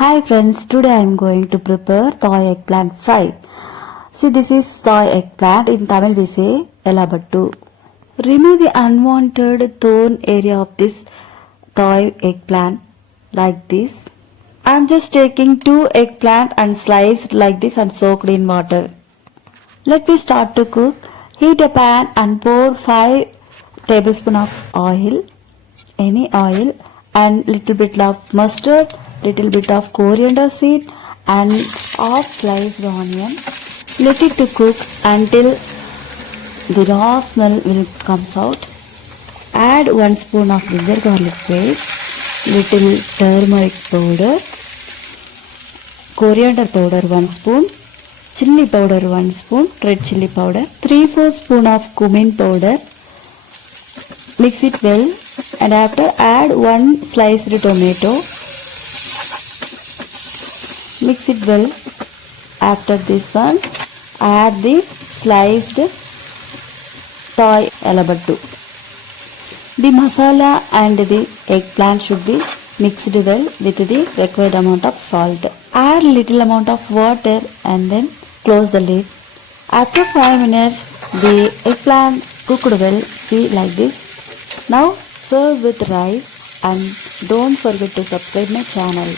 Hi friends, today I am going to prepare Thai eggplant fry. See, this is Thai eggplant. In Tamil we say Ela Battu. Remove the unwanted thorn area of this Thai eggplant like this. I am just taking 2 eggplant and sliced like this and soaked in water. Let me start to cook. Heat a pan and pour 5 tablespoons of oil, any oil, and little bit of mustard, little bit of coriander seed and half sliced onion. Let it to cook until the raw smell will comes out. Add 1 spoon of ginger garlic paste, little turmeric powder, coriander powder 1 spoon, chilli powder 1 spoon, red chilli powder, 3/4 spoon of cumin powder. Mix it well and after add 1 sliced tomato. Mix it well. After this one add the sliced Thai Ela Battu. The masala and the eggplant should be mixed well with the required amount of salt. Add little amount of water and then close the lid. After 5 minutes the eggplant cooked well, see like this. Now serve with rice and don't forget to subscribe my channel.